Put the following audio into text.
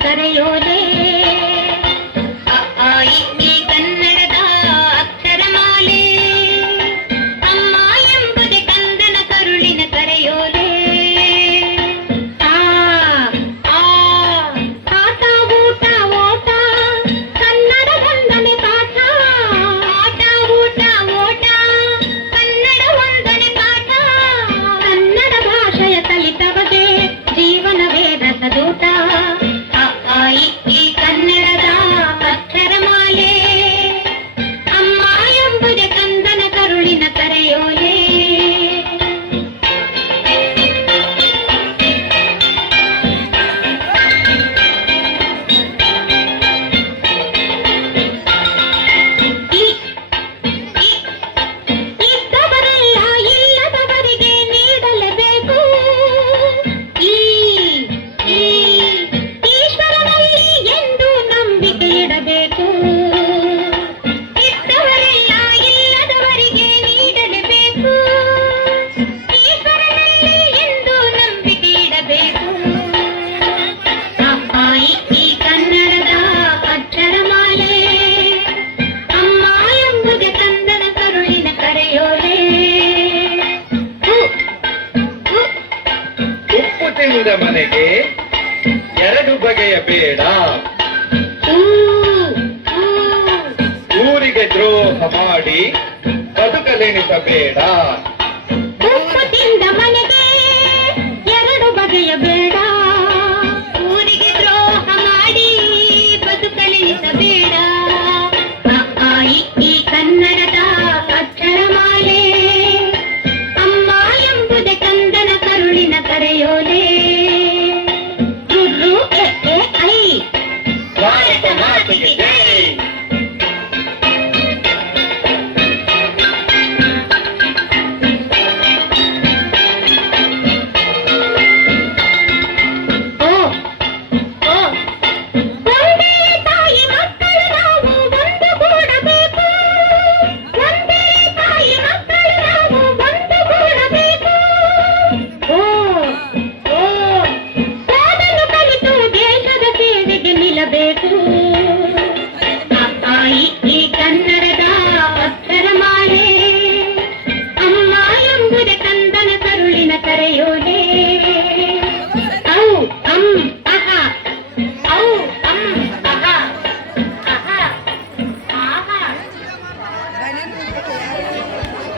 ಕರೆಯೋಲೆ ಅ, ಆ, ಇ, ಈ ಕನ್ನಡದ ಅಕ್ಷರಮಾಲೆ ಅಮ್ಮ ಎಂಬುದೇ ಕಂದನ ಕರುಳಿನ ಕರೆಯೋಲೆ ಆ ಆ ಆಟ ಊಟ ಓಟ ಕನ್ನಡ ವಂದನೆ ಪಾಠ ಆಟ ಊಟ ಓಟ ಕನ್ನಡ ವಂದನೆ ಪಾಠ ಕನ್ನಡ ಭಾಷೆಯ ಕಲಿತವಗೆ ಜೀವನವೇ ರಸದೂಟ ಅ, ಆ, ಇ, ಈ ಕನ್ನಡದ ಅಕ್ಷರಮಾಲೆ ಅಮ್ಮ ಎಂಬುದೇ ಕಂದನ ಕರುಳಿನ ಕರೆಯೋಲೆ ಇ, ಇ, ಇದ್ದವರೆಲ್ಲ ಇಲ್ಲದವರಿಗೆ ನೀಡಲೇಬೇಕು ಈ ಈ ಈಶ್ವರನಲ್ಲಿ ಎಂದು ನಂಬಿಕೆ ಇಡಬೇಕು ಇದ್ದವರೆಲ್ಲ ಇಲ್ಲದವರಿಗೆ ನೀಡಲೇಬೇಕು ಈಶ್ವರನಲ್ಲಿ ಎಂದು ನಂಬಿಕೆ ಇಡಬೇಕು ಅ, ಆ, ಇ, ಈ ಕನ್ನಡದ ಅಕ್ಷರಮಾಲೆ ಅಮ್ಮ ಎಂಬುದೇ ಕಂದನ ಕರುಳಿನ ಕರೆಯೋಲೆ ಉ, ಉ, ಉಪ್ಪು ತಿಂದ ಮನೆಗೆ ಎರಡು ಬಗೆಯ ಬೇಡ, ಊ, ಊ. ಊರಿಗೆ ದ್ರೋಹ ಮಾಡಿ ಬದುಕಲೆಣಿಸಬೇಡ.